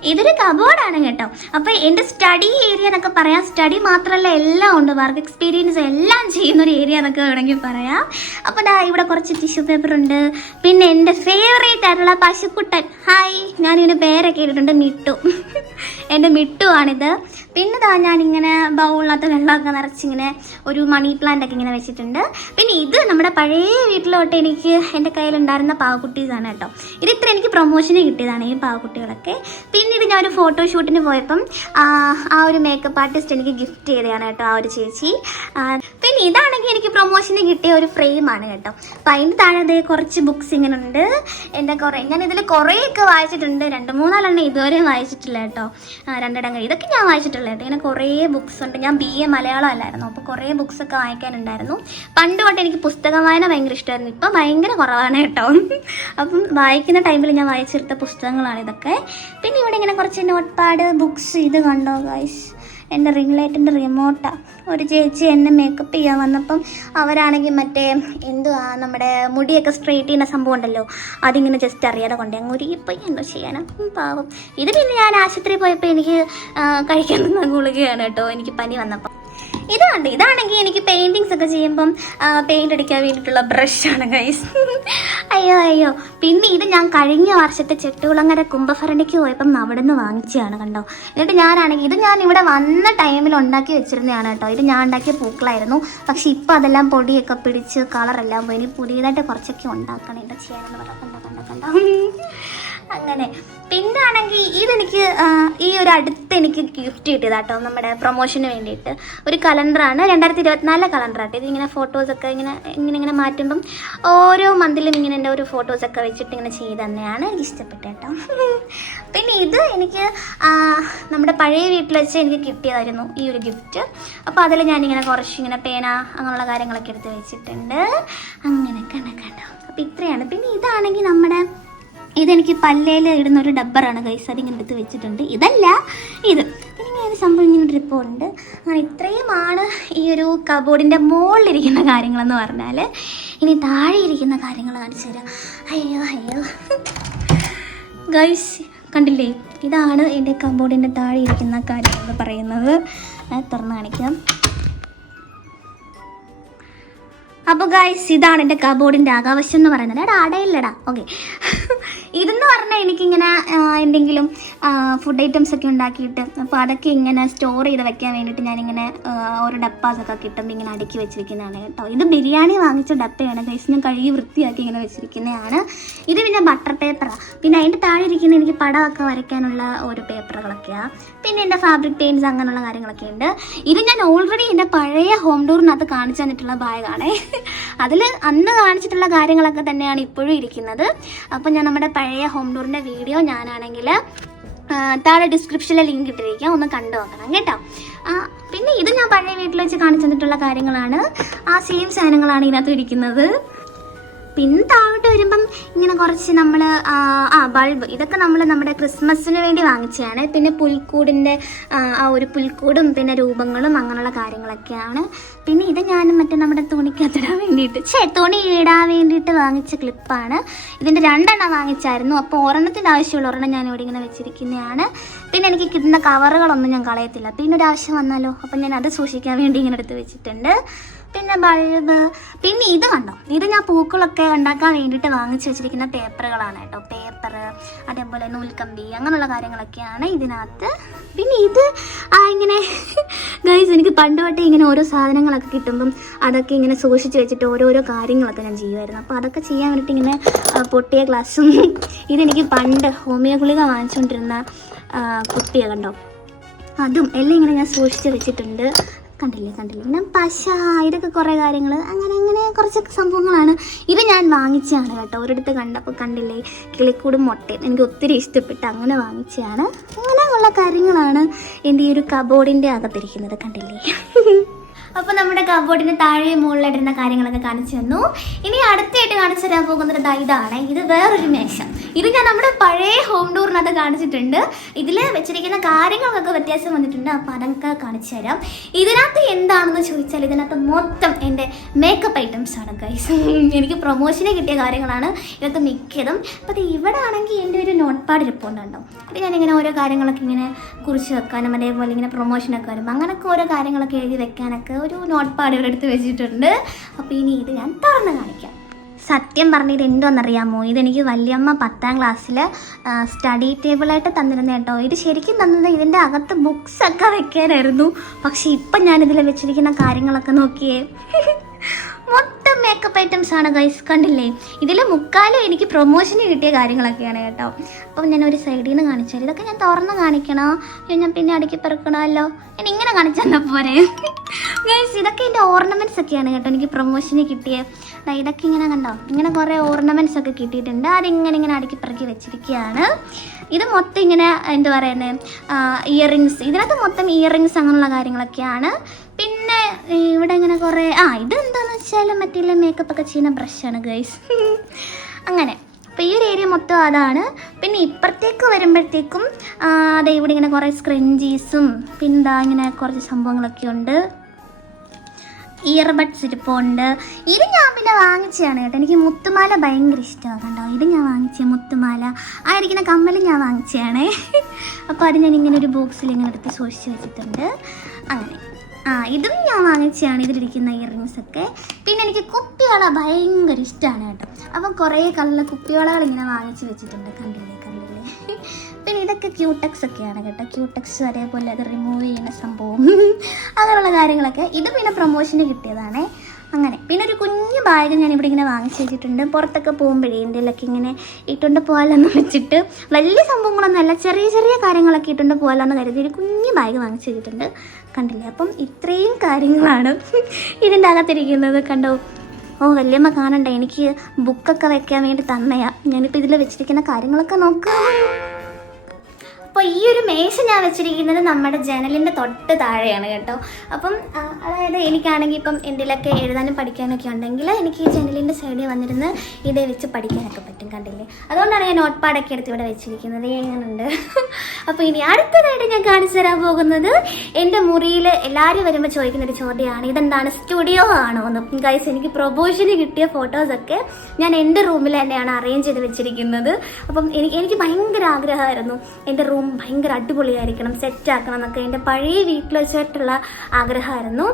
ഇതൊരു കബോർഡാണ് കേട്ടോ. അപ്പോൾ എന്റെ സ്റ്റഡി ഏരിയ എന്നൊക്കെ പറയാം. സ്റ്റഡി മാത്രമല്ല എല്ലാം ഉണ്ട്. വർക്ക് എക്സ്പീരിയൻസ് എല്ലാം ചെയ്യുന്ന ഒരു ഏരിയ എന്നൊക്കെ വേണമെങ്കിൽ പറയാം. അപ്പോൾ ദാ ഇവിടെ കുറച്ച് ടിഷ്യൂ പേപ്പർ ഉണ്ട്. പിന്നെ എന്റെ ഫേവറേറ്റ് ആയിട്ടുള്ള പശുക്കുട്ടൻ. ഹായ് ഞാനിങ്ങനെ പേരൊക്കെ ഇട്ടിട്ടുണ്ട് മിട്ടു. എന്റെ മിട്ടു ആണിത്. പിന്നെ ദാ ഞാനിങ്ങനെ ബൗളിനകത്ത് വെള്ളമൊക്കെ നിറച്ചിങ്ങനെ ഒരു മണി പ്ലാന്റ് ഒക്കെ ഇങ്ങനെ വെച്ചിട്ടുണ്ട്. പിന്നെ ഇത് നമ്മുടെ പഴയ വീട്ടിലോട്ട് എനിക്ക് എന്റെ കയ്യിലുണ്ടായിരുന്ന പാവക്കുട്ടീസാണ് കേട്ടോ. ഇത് ഇത്ര എനിക്ക് പ്രൊമോഷന് കിട്ടിയതാണ് ഈ പാവക്കുട്ടികളൊക്കെ. പിന്നീട് ഒരു ഫോട്ടോഷൂട്ടിന് പോയപ്പം ആ, ഒരു മേക്കപ്പ് ആർട്ടിസ്റ്റ് എനിക്ക് ഗിഫ്റ്റ് ചെയ്തതാണ് കേട്ടോ ആ ഒരു ചേച്ചി. പിന്നെ ഇതാണെങ്കിൽ എനിക്ക് പ്രൊമോഷന് കിട്ടിയ ഒരു ഫ്രെയിമാണ് കേട്ടോ. അപ്പം അതിന്റെ താഴെ കുറച്ച് ബുക്സ് ഇങ്ങനെ ഉണ്ട് എന്റെ കുറേ ഞാൻ ഇതിൽ കുറേയൊക്കെ വായിച്ചിട്ടുണ്ട്. രണ്ട് മൂന്നാലെണ്ണം ഇതുവരെ വായിച്ചിട്ടില്ല കേട്ടോ. രണ്ടിടം കഴിയും ഇതൊക്കെ ഞാൻ വായിച്ചിട്ടില്ല കേട്ടോ. ഇങ്ങനെ കുറേ ബുക്സ് ഉണ്ട്. ഞാൻ ബി എ മലയാളം അല്ലായിരുന്നു. അപ്പോൾ കുറേ ബുക്സ് ഒക്കെ വായിക്കാനുണ്ടായിരുന്നു. പണ്ട് തൊട്ട് എനിക്ക് പുസ്തകം വായന ഭയങ്കര ഇഷ്ടമായിരുന്നു. ഇപ്പം ഭയങ്കര കുറവാണ് കേട്ടോ. അപ്പം വായിക്കുന്ന ടൈമിൽ ഞാൻ വായിച്ചെടുത്ത പുസ്തകങ്ങളാണ് ഇതൊക്കെ. പിന്നെ ഇവിടെ ഇങ്ങനെ കുറച്ച് നോട്ട് പാഡ് ബുക്സ് ഇത് കണ്ടോ ഗൈസ് എന്റെ റിംഗ് ലൈറ്റിന്റെ റിമോട്ടാണ് ഒരു ചേച്ചി എന്നെ മേക്കപ്പ് ചെയ്യാൻ വന്നപ്പം അവരാണെങ്കിൽ മറ്റേ എന്തുവാ നമ്മുടെ മുടിയൊക്കെ സ്ട്രെയിറ്റ് ചെയ്യുന്ന സംഭവം ഉണ്ടല്ലോ അതിങ്ങനെ ജസ്റ്റ് അറിയാതെ കൊണ്ടേ അങ്ങ് ഉരുകിപ്പോയി എന്തോ ചെയ്യാനാ? പാവം. ഇത് പിന്നെ ഞാൻ ആശുപത്രിയിൽ പോയപ്പോൾ എനിക്ക് കഴിക്കാൻ തന്ന ഗുളികയാണ് കേട്ടോ. എനിക്ക് പനി വന്നപ്പം. ഇതാണ് ഇതാണെങ്കിൽ എനിക്ക് പെയിന്റിങ്സ് ഒക്കെ ചെയ്യുമ്പം പെയിന്റ് അടിക്കാൻ വേണ്ടിയിട്ടുള്ള ബ്രഷാണ് ഗൈസ് അയ്യോ അയ്യോ. പിന്നെ ഇത് ഞാൻ കഴിഞ്ഞ വർഷത്തെ ചെട്ടുകുളങ്ങര കുംഭഭരണിക്ക് പോയപ്പം അവിടെ നിന്ന് വാങ്ങിച്ചതാണ് കണ്ടോ? എന്നിട്ട് ഞാനാണെങ്കിൽ ഇത് ഞാൻ ഇവിടെ വന്ന ടൈമിൽ ഉണ്ടാക്കി വെച്ചിരുന്നതാണ് കേട്ടോ. ഇത് ഞാൻ ഉണ്ടാക്കിയ പൂക്കളായിരുന്നു. പക്ഷെ ഇപ്പം അതെല്ലാം പൊടിയൊക്കെ പിടിച്ച് കളറെല്ലാം പോയി. ഇനി പുതിയതായിട്ട് കുറച്ചൊക്കെ ഉണ്ടാക്കണം. എന്താ ചെയ്യാനെന്ന് കണ്ടോ കണ്ടോ കണ്ടോ. അങ്ങനെ. പിന്നെ ആണെങ്കിൽ ഇതെനിക്ക് ഈ ഒരു അടുത്ത് എനിക്ക് ഗിഫ്റ്റ് കിട്ടിയത് കേട്ടോ നമ്മുടെ പ്രൊമോഷന് വേണ്ടിയിട്ട്. ഒരു കലണ്ടറാണ് രണ്ടായിരത്തി ഇരുപത്തിനാലിലെ കലണ്ടറാട്ടോ ഇതിങ്ങനെ ഫോട്ടോസൊക്കെ ഇങ്ങനെ ഇങ്ങനെ ഇങ്ങനെ മാറ്റുമ്പം ഓരോ മന്തിലും ഇങ്ങനെ എന്റെ ഒരു ഫോട്ടോസൊക്കെ വെച്ചിട്ട് ഇങ്ങനെ ചെയ്ത് തന്നെയാണ് എനിക്ക് ഇഷ്ടപ്പെട്ടത് കേട്ടോ. പിന്നെ ഇത് എനിക്ക് നമ്മുടെ പഴയ വീട്ടിൽ വെച്ച് എനിക്ക് കിട്ടിയതായിരുന്നു ഈ ഒരു ഗിഫ്റ്റ് അപ്പോൾ അതിൽ ഞാനിങ്ങനെ കുറച്ച് ഇങ്ങനെ പേന അങ്ങനെയുള്ള കാര്യങ്ങളൊക്കെ എടുത്ത് വെച്ചിട്ടുണ്ട്. അങ്ങനെ കണക്കാട്ടോ. അപ്പോൾ ഇത്രയാണ്. പിന്നെ ഇതാണെങ്കിൽ നമ്മുടെ ഇതെനിക്ക് പല്ലയിൽ ഇടുന്ന ഒരു ഡബ്ബറാണ് ഗൈസ് അതിങ്ങനെ എടുത്ത് വെച്ചിട്ടുണ്ട്. ഇതല്ല ഇത്. ഇങ്ങനെ ഒരു സംഭവം ഇങ്ങനെ ട്രിപ്പ് ഉണ്ട്. അങ്ങനെ ഇത്രയുമാണ് ഈ ഒരു കബോർഡിന്റെ മുകളിലിരിക്കുന്ന കാര്യങ്ങളെന്ന് പറഞ്ഞാൽ ഇനി താഴെ ഇരിക്കുന്ന കാര്യങ്ങൾ കാണിച്ചു തരാം. അയ്യോ അയ്യോ. ഗൈസ് കണ്ടില്ലേ? ഇതാണ് എന്റെ കബോർഡിന്റെ താഴെ ഇരിക്കുന്ന കാര്യങ്ങൾ പറയുന്നത് തുറന്ന് കാണിക്കാം. അപ്പോൾ ഗൈസ് ഇതാണ് എന്റെ കബോർഡിന്റെ ആകാവശ്യം എന്ന് പറയുന്നത്. എടാ അടയില്ലടാ. ഓക്കെ ഇതെന്ന് പറഞ്ഞാൽ എനിക്കിങ്ങനെ എന്തെങ്കിലും ഫുഡ് ഐറ്റംസ് ഒക്കെ ഉണ്ടാക്കിയിട്ട് അപ്പോൾ അതൊക്കെ ഇങ്ങനെ സ്റ്റോർ ചെയ്ത് വെക്കാൻ വേണ്ടിയിട്ട് ഞാനിങ്ങനെ ഓരോ ഡപ്പാസൊക്കെ കിട്ടുമ്പോൾ ഇങ്ങനെ അടുക്കി വെച്ചിരിക്കുന്നതാണ് കേട്ടോ. ഇത് ബിരിയാണി വാങ്ങിച്ച ഡപ്പയാണ്. ഗൈസ് ഞാൻ കഴുകി വൃത്തിയാക്കി ഇങ്ങനെ വെച്ചിരിക്കുന്നതാണ്. ഇത് പിന്നെ ബട്ടർ പേപ്പറാണ് പിന്നെ അതിന്റെ താഴെ ഇരിക്കുന്ന എനിക്ക് പടമൊക്കെ വരയ്ക്കാനുള്ള ഒരു പേപ്പറുകളൊക്കെയാണ് പിന്നെ എന്റെ ഫാബ്രിക് പെയിൻസ് അങ്ങനെയുള്ള കാര്യങ്ങളൊക്കെ ഉണ്ട്. ഇത് ഞാൻ ഓൾറെഡി എന്റെ പഴയ ഹോം ടൂറിനകത്ത് കാണിച്ചു തന്നിട്ടുള്ള ബാഗാണേ അതിൽ അന്ന് കാണിച്ചിട്ടുള്ള കാര്യങ്ങളൊക്കെ തന്നെയാണ് ഇപ്പോഴും ഇരിക്കുന്നത്. അപ്പോൾ ഞാൻ നമ്മുടെ പഴയ ഹോം ടൂറിന്റെ വീഡിയോ ഞാനാണെങ്കിൽ താഴെ ഡിസ്ക്രിപ്ഷനിലെ ലിങ്ക് ഇട്ടിരിക്കാം. ഒന്ന് കണ്ടു നോക്കണം കേട്ടോ. പിന്നെ ഇത് ഞാൻ പഴയ വീട്ടിൽ വെച്ച് കാണിച്ചു തന്നിട്ടുള്ള കാര്യങ്ങളാണ്. ആ സെയിം സാധനങ്ങളാണ് ഇതിനകത്ത് ഇരിക്കുന്നത്. പിന്നെ താഴോട്ട് വരുമ്പം ഇങ്ങനെ കുറച്ച് നമ്മൾ ആ ബൾബ്. ഇതൊക്കെ നമ്മൾ നമ്മുടെ ക്രിസ്മസിന് വേണ്ടി വാങ്ങിച്ചതാണ്. പിന്നെ പുൽക്കൂടിന്റെ ആ, ഒരു പുൽക്കൂടും പിന്നെ രൂപങ്ങളും അങ്ങനെയുള്ള കാര്യങ്ങളൊക്കെയാണ്. പിന്നെ ഇത് ഞാൻ മറ്റേ നമ്മുടെ തുണിക്കത്തിടാൻ വേണ്ടിയിട്ട് ഛേ തുണി ഇടാൻ വേണ്ടിയിട്ട് വാങ്ങിച്ച ക്ലിപ്പാണ്. ഇതിന്റെ രണ്ടെണ്ണം വാങ്ങിച്ചായിരുന്നു. അപ്പോൾ ഒരെണ്ണത്തിന്റെ ആവശ്യമുള്ള ഒരെണ്ണം ഞാൻ ഇവിടെ ഇങ്ങനെ വെച്ചിരിക്കുന്നതാണ്. പിന്നെ എനിക്ക് കിട്ടുന്ന കവറുകളൊന്നും ഞാൻ കളയത്തില്ല. പിന്നെ ഒരു ആവശ്യം വന്നാലോ? അപ്പം ഞാൻ അത് സൂക്ഷിക്കാൻ വേണ്ടി ഇങ്ങനെ എടുത്ത് വെച്ചിട്ടുണ്ട്. പിന്നെ ബൾബ് പിന്നെ ഇത് കണ്ടോ? ഇത് ഞാൻ പൂക്കളൊക്കെ ഉണ്ടാക്കാൻ വേണ്ടിയിട്ട് വാങ്ങിച്ചു വെച്ചിരിക്കുന്ന പേപ്പറുകളാണ് കേട്ടോ. പേപ്പർ അതേപോലെ നൂൽക്കമ്പി അങ്ങനെയുള്ള കാര്യങ്ങളൊക്കെയാണ് ഇതിനകത്ത്. പിന്നെ ഇത് ഇങ്ങനെ ഗൈസ് എനിക്ക് പണ്ട് തൊട്ടേ ഇങ്ങനെ ഓരോ സാധനങ്ങളൊക്കെ കിട്ടുമ്പം അതൊക്കെ ഇങ്ങനെ സൂക്ഷിച്ച് വെച്ചിട്ട് ഓരോരോ കാര്യങ്ങളൊക്കെ ഞാൻ ചെയ്യുമായിരുന്നു. അപ്പോൾ അതൊക്കെ ചെയ്യാൻ വേണ്ടിയിട്ട് ഇങ്ങനെ പൊട്ടിയ ഗ്ലാസ്സും ഇതെനിക്ക് പണ്ട് ഹോമിയോ ഗുളിക വാങ്ങിച്ചുകൊണ്ടിരുന്ന കുപ്പിയ കണ്ടോ? അതും എല്ലാം ഇങ്ങനെ ഞാൻ സൂക്ഷിച്ച് വെച്ചിട്ടുണ്ട്. കണ്ടില്ലേ കണ്ടില്ലേ? പിന്നെ പശ ഇതൊക്കെ കുറേ കാര്യങ്ങൾ അങ്ങനെ അങ്ങനെ കുറച്ചൊക്കെ സംഭവങ്ങളാണ്. ഇത് ഞാൻ വാങ്ങിച്ചതാണ് കേട്ടോ. ഒരിടത്ത് കണ്ടപ്പോൾ കണ്ടില്ലേ? കിളിക്കൂടും മുട്ടയും എനിക്ക് ഒത്തിരി ഇഷ്ടപ്പെട്ട് അങ്ങനെ വാങ്ങിച്ചതാണ്. അങ്ങനെ ഉള്ള കാര്യങ്ങളാണ് എന്റെ ഈ ഒരു കബോർഡിന്റെ അകത്തിരിക്കുന്നത് കണ്ടില്ലേ? അപ്പോൾ നമ്മുടെ കബോർഡിന് താഴെ മുകളിലിടുന്ന കാര്യങ്ങളൊക്കെ കാണിച്ചു തന്നു. ഇനി അടുത്തായിട്ട് കാണിച്ചു തരാൻ പോകുന്നത് ഇതാണ്. ഇത് വേറൊരു മേശ. ഇത് ഞാൻ നമ്മുടെ പഴയ ഹോം ടൂറിനകത്ത് കാണിച്ചിട്ടുണ്ട്. ഇതിൽ വെച്ചിരിക്കുന്ന കാര്യങ്ങൾക്കൊക്കെ വ്യത്യാസം വന്നിട്ടുണ്ട്. അപ്പോൾ അതൊക്കെ കാണിച്ചു തരാം. ഇതിനകത്ത് എന്താണെന്ന് ചോദിച്ചാൽ ഇതിനകത്ത് മൊത്തം എന്റെ മേക്കപ്പ് ഐറ്റംസ് ആണ് ഗൈസ് എനിക്ക് പ്രൊമോഷന് കിട്ടിയ കാര്യങ്ങളാണ് ഇതൊക്കെ മിക്കതും. അപ്പോൾ ഇവിടെ ആണെങ്കിൽ എന്റെ ഒരു നോട്ട് പാഡ് ഇരിപ്പുണ്ടോ അത് ഞാനിങ്ങനെ ഓരോ കാര്യങ്ങളൊക്കെ ഇങ്ങനെ കുറിച്ച് വെക്കാനും അതേപോലെ ഇങ്ങനെ പ്രൊമോഷനൊക്കെ വരുമ്പോൾ അങ്ങനെയൊക്കെ ഓരോ കാര്യങ്ങളൊക്കെ എഴുതി വെക്കാനൊക്കെ ഒരു നോട്ട് പാഡ് ഇവിടെ എടുത്ത് വെച്ചിട്ടുണ്ട്. അപ്പോൾ ഇനി ഇത് ഞാൻ തുറന്ന് കാണിക്കാം. സത്യം പറഞ്ഞത് എന്തോന്നറിയാമോ ഇതെനിക്ക് വല്യമ്മ പത്താം ക്ലാസ്സിൽ സ്റ്റഡി ടേബിളായിട്ട് തന്നിരുന്ന കേട്ടോ. ഇത് ശരിക്കും തന്നത് ഇതിന്റെ അകത്ത് ബുക്സൊക്കെ വെക്കാനായിരുന്നു. പക്ഷെ ഇപ്പം ഞാനിതിൽ വെച്ചിരിക്കുന്ന കാര്യങ്ങളൊക്കെ നോക്കിയേ മൊത്തം മേക്കപ്പ് ഐറ്റംസ് ആണ് ഗൈസ് കണ്ടില്ലേ? ഇതിൽ മുക്കാലും എനിക്ക് പ്രൊമോഷന് കിട്ടിയ കാര്യങ്ങളൊക്കെയാണ് കേട്ടോ. അപ്പം ഞാൻ ഒരു സൈഡിൽ നിന്ന് കാണിച്ചാൽ ഇതൊക്കെ ഞാൻ തുറന്ന് കാണിക്കണോ? ഞാൻ പിന്നെ അടുക്കി പെറുക്കണമല്ലോ. ഞാൻ ഇങ്ങനെ കാണിച്ചാൽ പോരെ. ഗൈസ് ഇതൊക്കെ എന്റെ ഓർണമെന്റ്സ് ഒക്കെയാണ് കേട്ടോ എനിക്ക് പ്രൊമോഷന് കിട്ടിയ. ഇതൊക്കെ ഇങ്ങനെ കണ്ടോ? ഇങ്ങനെ കുറേ ഓർണമെന്റ്സ് ഒക്കെ കിട്ടിയിട്ടുണ്ട്. അതിങ്ങനെ ഇങ്ങനെ അടുക്കി പറക്കി വെച്ചിരിക്കുകയാണ്. ഇത് മൊത്തം ഇങ്ങനെ എന്താ പറയുന്നത് ഇയറിങ്സ് ഇതിനകത്ത് മൊത്തം ഇയറിങ്സ് അങ്ങനെയുള്ള കാര്യങ്ങളൊക്കെയാണ്. ഇവിടെ ഇങ്ങനെ കുറേ ആ ഇതെന്താന്ന് വെച്ചാൽ മറ്റേ മേക്കപ്പ് ഒക്കെ ചെയ്യുന്ന ബ്രഷാണ് ഗൈസ് അങ്ങനെ. അപ്പോൾ ഈ ഒരു ഏരിയ മൊത്തം അതാണ്. പിന്നെ ഇപ്പുറത്തേക്ക് വരുമ്പോഴത്തേക്കും അതെ ഇവിടെ ഇങ്ങനെ കുറേ സ്ക്രഞ്ചീസും പിന്നെന്താ ഇങ്ങനെ കുറച്ച് സംഭവങ്ങളൊക്കെ ഉണ്ട്. ഇയർബഡ്സ് ഇരിപ്പുണ്ട് ഇത് ഞാൻ പിന്നെ വാങ്ങിച്ചതാണ് കേട്ടോ. എനിക്ക് മുത്തുമാല ഭയങ്കര ഇഷ്ടമാണ് കണ്ടോ ഇത് ഞാൻ വാങ്ങിച്ച മുത്തുമാല. ആ ഇരിക്കുന്ന കമ്മൽ ഞാൻ വാങ്ങിച്ചതാണേ. അപ്പോൾ അത് ഞാൻ ഇങ്ങനെ ഒരു ബോക്സിൽ ഇങ്ങനെ എടുത്ത് സൂക്ഷിച്ച് വെച്ചിട്ടുണ്ട്. അങ്ങനെ. ആ ഇതും ഞാൻ വാങ്ങിച്ചതാണ് ഇതിലിരിക്കുന്ന ഇയറിങ്സ് ഒക്കെ പിന്നെ എനിക്ക് കുപ്പിവള ഭയങ്കര ഇഷ്ടമാണ് കേട്ടോ. അപ്പം കുറേ കളറിലെ കുപ്പിവളകൾ ഇങ്ങനെ വാങ്ങിച്ച് വെച്ചിട്ടുണ്ട്. കണ്ടില്ലേ കണ്ടില്ലേ? പിന്നെ ഇതൊക്കെ ക്യൂടെക്സ് ഒക്കെയാണ് കേട്ടോ. ക്യൂടെക്സ് അതേപോലെ അത് റിമൂവ് ചെയ്യുന്ന സംഭവം. അങ്ങനെയുള്ള കാര്യങ്ങളൊക്കെ. ഇത് പിന്നെ പ്രൊമോഷന് കിട്ടിയതാണേ. അങ്ങനെ. പിന്നെ ഒരു കുഞ്ഞു ബാഗ് ഞാൻ ഇവിടെ ഇങ്ങനെ വാങ്ങിച്ചു വെച്ചിട്ടുണ്ട്. പുറത്തൊക്കെ പോകുമ്പോഴേ എന്തെങ്കിലുമൊക്കെ ഇങ്ങനെ ഇട്ടുകൊണ്ട് പോകാമെന്ന് വെച്ചിട്ട് വലിയ സംഭവങ്ങളൊന്നും അല്ല ചെറിയ ചെറിയ കാര്യങ്ങളൊക്കെ ഇട്ടുകൊണ്ട് പോകാമെന്ന് കരുതി ഒരു കുഞ്ഞു ബാഗ് വാങ്ങിച്ചു വെച്ചിട്ടുണ്ട്. കണ്ടില്ലേ? അപ്പം ഇത്രയും കാര്യങ്ങളാണ് ഇതിന്റെ അകത്തിരിക്കുന്നത്. കണ്ടോ? ഓ വല്യമ്മ കാണണ്ട? എനിക്ക് ബുക്കൊക്കെ വെക്കാൻ വേണ്ടി തന്നയാ. ഞാനിപ്പോൾ ഇതിൽ വെച്ചിരിക്കുന്ന കാര്യങ്ങളൊക്കെ നോക്കാം. അപ്പോൾ ഈ ഒരു മേശ ഞാൻ വെച്ചിരിക്കുന്നത് നമ്മുടെ ജനലിന്റെ തൊട്ട് താഴെയാണ് കേട്ടോ. അപ്പം അതായത് എനിക്കാണെങ്കിൽ ഇപ്പം എന്തിലൊക്കെ എഴുതാനും പഠിക്കാനൊക്കെ ഉണ്ടെങ്കിൽ എനിക്ക് ഈ ജനലിന്റെ സൈഡിൽ വന്നിരുന്ന് ഇതേ വെച്ച് പഠിക്കാനൊക്കെ പറ്റും കണ്ടില്ലേ? അതുകൊണ്ടാണ് ഞാൻ നോട്ട് പാഡൊക്കെ എടുത്ത് ഇവിടെ വെച്ചിരിക്കുന്നത്. എങ്ങനെയുണ്ട് അപ്പോൾ ഇനി അടുത്തതായിട്ട് ഞാൻ കാണിച്ചു തരാൻ പോകുന്നത് എന്റെ മുറിയിൽ എല്ലാവരും വരുമ്പോൾ ചോദിക്കുന്ന ഒരു ചോദ്യമാണ്. ഇതെന്താണ് സ്റ്റുഡിയോ ആണോ എന്ന്. ഗൈസ് എനിക്ക് പ്രൊബോഷന് കിട്ടിയ ഫോട്ടോസൊക്കെ ഞാൻ എന്റെ റൂമിൽ തന്നെയാണ് അറേഞ്ച് ചെയ്ത് വെച്ചിരിക്കുന്നത്. അപ്പം എനിക്ക് എനിക്ക് ഭയങ്കര ആഗ്രഹമായിരുന്നു എന്റെ റൂം ഭയങ്കര അടിപൊളിയായിരിക്കണം സെറ്റ് ആക്കണം എന്നൊക്കെ എന്റെ പഴയ വീട്ടിൽ വെച്ചിട്ടുള്ള ആഗ്രഹമായിരുന്നു.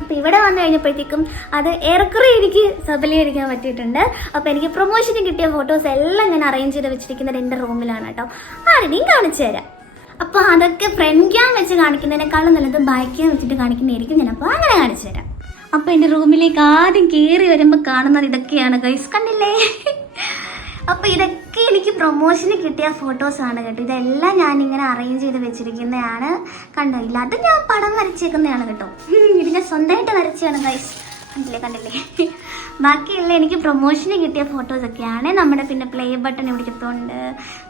അപ്പോൾ ഇവിടെ വന്നു കഴിഞ്ഞപ്പോഴത്തേക്കും അത് ഏറെക്കുറെ എനിക്ക് സബലീകരിക്കാൻ പറ്റിയിട്ടുണ്ട്. അപ്പോൾ എനിക്ക് പ്രൊമോഷന് കിട്ടിയ ഫോട്ടോസ് എല്ലാം ഞാൻ അറേഞ്ച് ചെയ്ത് വെച്ചിരിക്കുന്നത് എന്റെ റൂമിലാണ് കേട്ടോ. ആരുടെയും കാണിച്ചു തരാം. അപ്പോൾ അതൊക്കെ ഫ്രണ്ട് ക്യാം വെച്ച് കാണിക്കുന്നതിനേക്കാളും നല്ലത് ബാക്ക് ക്യാം വെച്ചിട്ട് കാണിക്കുന്നതായിരിക്കും ഞാൻ. അപ്പോൾ അങ്ങനെ കാണിച്ചു തരാം. അപ്പോൾ എന്റെ റൂമിലേക്ക് ആദ്യം കയറി വരുമ്പോൾ കാണുന്നത് ഇതൊക്കെയാണ്. ഗൈസ് കണ്ടില്ലേ? അപ്പോൾ ഇതൊക്കെ എനിക്ക് പ്രൊമോഷന് കിട്ടിയ ഫോട്ടോസാണ് കേട്ടോ. ഇതെല്ലാം ഞാൻ ഇങ്ങനെ അറേഞ്ച് ചെയ്ത് വെച്ചിരിക്കുന്നതാണ്. കണ്ടോ? ഇല്ല അത് ഞാൻ പടം വരച്ചേക്കുന്നതാണ് കേട്ടോ. ഇത് ഞാൻ സ്വന്തമായിട്ട് വരച്ചതാണ് ഗൈസ് കണ്ടില്ലേ കണ്ടില്ലേ? ബാക്കിയുള്ള എനിക്ക് പ്രൊമോഷന് കിട്ടിയ ഫോട്ടോസൊക്കെയാണ് നമ്മുടെ പിന്നെ പ്ലേ ബട്ടൺ ഇവിടെ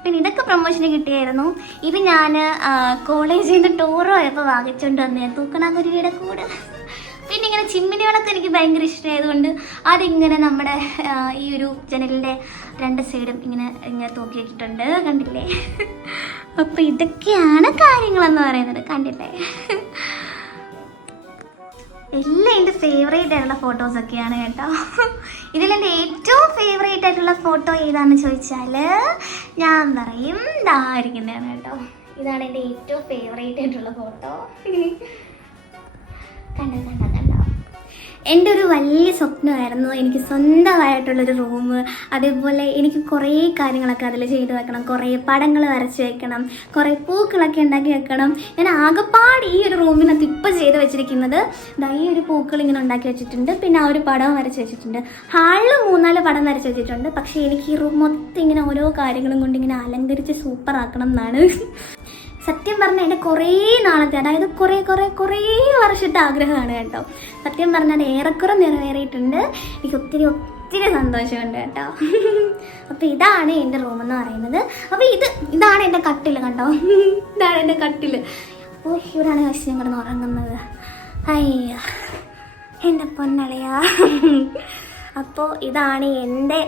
പിന്നെ ഇതൊക്കെ പ്രൊമോഷന് കിട്ടിയായിരുന്നു. ഇത് ഞാൻ കോളേജിൽ നിന്ന് ടൂർ പോയപ്പോൾ വാങ്ങിച്ചുകൊണ്ട് വന്നേ. തൂക്കണാങ്കുരുവിയുടെ കൂടെ. പിന്നെ ഇങ്ങനെ ചിമ്മിനികളൊക്കെ എനിക്ക് ഭയങ്കര ഇഷ്ടമായതുകൊണ്ട് അതിങ്ങനെ നമ്മുടെ ഈ ഒരു ജനലിന്റെ രണ്ട് സൈഡും ഇങ്ങനെ ഇങ്ങനെ തൂക്കി വെച്ചിട്ടുണ്ട് കണ്ടില്ലേ? അപ്പം ഇതൊക്കെയാണ് കാര്യങ്ങളെന്ന് പറയുന്നത്. കണ്ടില്ലേ? എല്ലാം എന്റെ ഫേവറേറ്റ് ആയിട്ടുള്ള ഫോട്ടോസൊക്കെയാണ് കേട്ടോ. ഇതിലെന്റെ ഏറ്റവും ഫേവറേറ്റ് ആയിട്ടുള്ള ഫോട്ടോ ഏതാണെന്ന് ചോദിച്ചാൽ ഞാൻ പറയും ഇതായിരിക്കുന്നതാണ് കേട്ടോ. ഇതാണ് എന്റെ ഏറ്റവും ഫേവറേറ്റ് ആയിട്ടുള്ള ഫോട്ടോ കണ്ടോ കണ്ടോ എന്റെ ഒരു വലിയ സ്വപ്നമായിരുന്നു എനിക്ക് സ്വന്തമായിട്ടുള്ളൊരു റൂം. അതേപോലെ എനിക്ക് കുറേ കാര്യങ്ങളൊക്കെ അതിൽ ചെയ്തു വെക്കണം. കുറേ പടങ്ങൾ വരച്ച് വെക്കണം. കുറേ പൂക്കളൊക്കെ ഉണ്ടാക്കി വെക്കണം. ഞാൻ ആകെപ്പാട് ഈ ഒരു റൂമിനകത്ത് ഇപ്പോൾ ചെയ്ത് വെച്ചിരിക്കുന്നത് ഈ ഒരു പൂക്കൾ ഇങ്ങനെ ഉണ്ടാക്കി വെച്ചിട്ടുണ്ട്. പിന്നെ ആ ഒരു പടം വരച്ച് വെച്ചിട്ടുണ്ട്. ഹാളിൽ മൂന്നാൽ പടം വരച്ച് വെച്ചിട്ടുണ്ട്. പക്ഷേ എനിക്ക് ഈ റൂം മൊത്തം ഇങ്ങനെ ഓരോ കാര്യങ്ങളും കൊണ്ട് ഇങ്ങനെ അലങ്കരിച്ച് സൂപ്പറാക്കണം എന്നാണ്. സത്യം പറഞ്ഞാൽ എന്റെ കുറേ നാളത്തെ അതായത് കുറേ കുറേ കുറേ വർഷത്തെ ആഗ്രഹമാണ് കേട്ടോ. സത്യം പറഞ്ഞാൽ ഏറെക്കുറെ നിറവേറിയിട്ടുണ്ട്. എനിക്ക് ഒത്തിരി ഒത്തിരി സന്തോഷമുണ്ട് കേട്ടോ. അപ്പോൾ ഇതാണ് എന്റെ റൂം എന്ന് പറയുന്നത്. അപ്പോൾ ഇത് ഇതാണ് എന്റെ കട്ടിൽ കണ്ടോ? ഇതാണ് എന്റെ കട്ടിൽ അപ്പോൾ ഇവിടെയാണ് കഴിച്ച് കിടന്ന് ഉറങ്ങുന്നത്. അയ്യോ എന്റെ പൊന്നളയാ. അപ്പോൾ ഇതാണ് എന്റെ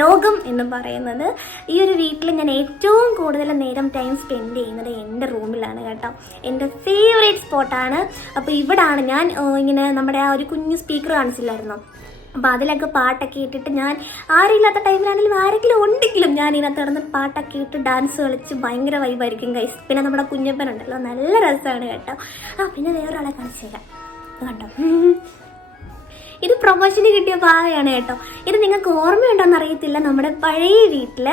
ലോകം എന്ന് പറയുന്നത് ഈ ഒരു വീട്ടിൽ ഞാൻ ഏറ്റവും കൂടുതൽ നേരം ടൈം സ്പെൻഡ് ചെയ്യുന്നത് എന്റെ റൂമിലാണ് കേട്ടോ. എന്റെ ഫേവറേറ്റ് സ്പോട്ടാണ് അപ്പോൾ ഇവിടാണ് ഞാൻ ഇങ്ങനെ നമ്മുടെ ആ ഒരു കുഞ്ഞു സ്പീക്കർ കാണിച്ചില്ലായിരുന്നോ? അപ്പോൾ അതിലൊക്കെ പാട്ടൊക്കെ ഇട്ടിട്ട് ഞാൻ ആരുമില്ലാത്ത ടൈമിലാണെങ്കിലും ആരെങ്കിലും ഉണ്ടെങ്കിലും ഞാൻ ഇതിനകത്ത് നടന്ന് പാട്ടൊക്കെ ഇട്ട് ഡാൻസ് കളിച്ച് ഭയങ്കര വൈബായിരിക്കും കൈസ് പിന്നെ നമ്മുടെ കുഞ്ഞപ്പനുണ്ടല്ലോ നല്ല രസമാണ് കേട്ടോ. ആ പിന്നെ വേറൊരാളെ കാണിച്ചു കണ്ടോ? ഇത് പ്രൊമോഷന് കിട്ടിയ പാവയാണ് കേട്ടോ. ഇത് നിങ്ങൾക്ക് ഓർമ്മയുണ്ടോയെന്ന് അറിയത്തില്ല. നമ്മുടെ പഴയ വീട്ടിൽ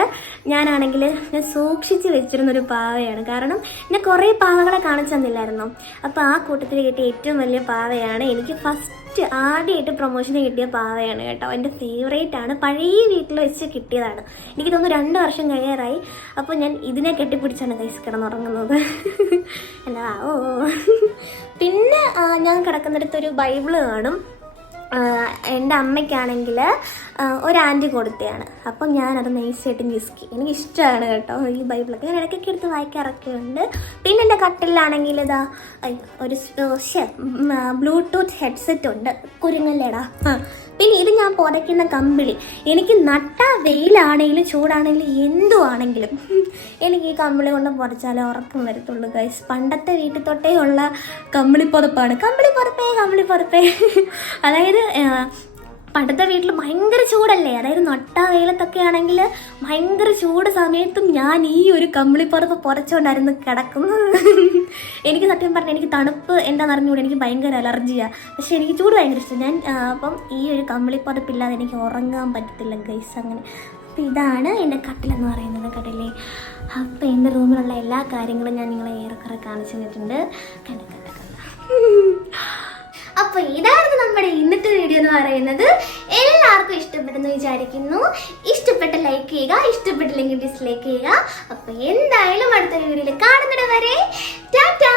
ഞാനാണെങ്കിൽ ഞാൻ സൂക്ഷിച്ച് വെച്ചിരുന്ന ഒരു പാവയാണ്. കാരണം ഞാൻ കുറേ പാവകളെ കാണിച്ചു തന്നില്ലായിരുന്നു. അപ്പോൾ ആ കൂട്ടത്തിൽ കിട്ടിയ ഏറ്റവും വലിയ പാവയാണ് എനിക്ക് ഫസ്റ്റ് ആദ്യമായിട്ട് പ്രൊമോഷന് കിട്ടിയ പാവയാണ് കേട്ടോ. എന്റെ ഫേവറേറ്റ് ആണ്. പഴയ വീട്ടിൽ വെച്ച് കിട്ടിയതാണ്. എനിക്ക് തോന്നുന്നു രണ്ട് വർഷം കഴിയാറായി. അപ്പോൾ ഞാൻ ഇതിനെ കെട്ടിപ്പിടിച്ചാണ് കൈസ് കിടന്നുറങ്ങുന്നത്. അല്ല ഓ. പിന്നെ ഞാൻ കിടക്കുന്നിടത്തൊരു ബൈബിൾ കാണും. എന്റെ അമ്മയ്ക്കാണെങ്കിൽ ഒരു ആന്റി കൊടുത്തതാണ്. അപ്പം ഞാനത് നൈസായിട്ട് ഞെസ്കി എനിക്ക് ഇഷ്ടമാണ് കേട്ടോ ഈ ബൈബിളൊക്കെ. ഞാൻ ഇടയ്ക്കൊക്കെ എടുത്ത് വായിക്കാറൊക്കെ ഉണ്ട് പിന്നെ എന്റെ കട്ടിലാണെങ്കിൽ ഇതാ ഒരു ബ്ലൂടൂത്ത് ഹെഡ്സെറ്റ് ഉണ്ട്. കുരുങ്ങല്ലേടാ. പിന്നെ ഇത് ഞാൻ പുതയ്ക്കുന്ന കമ്പിളി. എനിക്ക് നട്ട വെയിലാണെങ്കിലും ചൂടാണെങ്കിലും എന്തു ആണെങ്കിലും എനിക്ക് ഈ കമ്പിളി കൊണ്ട് പുതച്ചാലേ ഉറക്കം വരത്തുള്ളൂ ഗൈസ് പണ്ടത്തെ വീട്ടിൽ തൊട്ടേ ഉള്ള കമ്പിളി പുതപ്പാണ്. കമ്പിളി പുതപ്പേ കമ്പിളി അതായത് പണ്ടത്തെ വീട്ടിൽ ഭയങ്കര ചൂടല്ലേ? അതായത് നട്ട വെയിലത്തൊക്കെ ആണെങ്കിൽ ഭയങ്കര ചൂട് സമയത്തും ഞാൻ ഈ ഒരു കമ്പിളിപ്പുറത്ത് പുറച്ചുകൊണ്ടായിരുന്നു കിടക്കുന്നത്. എനിക്ക് സത്യം പറഞ്ഞാൽ എനിക്ക് തണുപ്പ് എന്താണെന്ന് അറിഞ്ഞുകൂടെ എനിക്ക് ഭയങ്കര അലർജിയാണ് പക്ഷേ എനിക്ക് ചൂട് ഭയങ്കര ഇഷ്ടം. ഞാൻ അപ്പം ഈ ഒരു കമ്പിളിപ്പുറപ്പില്ലാതെ എനിക്ക് ഉറങ്ങാൻ പറ്റത്തില്ല ഗൈസ് അങ്ങനെ. അപ്പം ഇതാണ് എന്റെ കട്ടിലെന്ന് പറയുന്നത് കട്ടിലെ. അപ്പം എന്റെ റൂമിലുള്ള എല്ലാ കാര്യങ്ങളും ഞാൻ നിങ്ങളെ ഏറെക്കുറെ കാണിച്ചു തന്നിട്ടുണ്ട്. കണ്ട. അപ്പൊ ഇതായിരുന്നു നമ്മുടെ ഇന്നത്തെ വീഡിയോ എന്ന് പറയുന്നത്. എല്ലാവർക്കും ഇഷ്ടപ്പെട്ടെന്ന് വിചാരിക്കുന്നു. ഇഷ്ടപ്പെട്ട ലൈക്ക് ചെയ്യുക ഇഷ്ടപ്പെട്ടില്ലെങ്കിൽ ഡിസ്ലൈക്ക് ചെയ്യുക. അപ്പൊ എന്തായാലും അടുത്ത വീഡിയോയിൽ കാണുന്നിട വരെ ടാറ്റാ!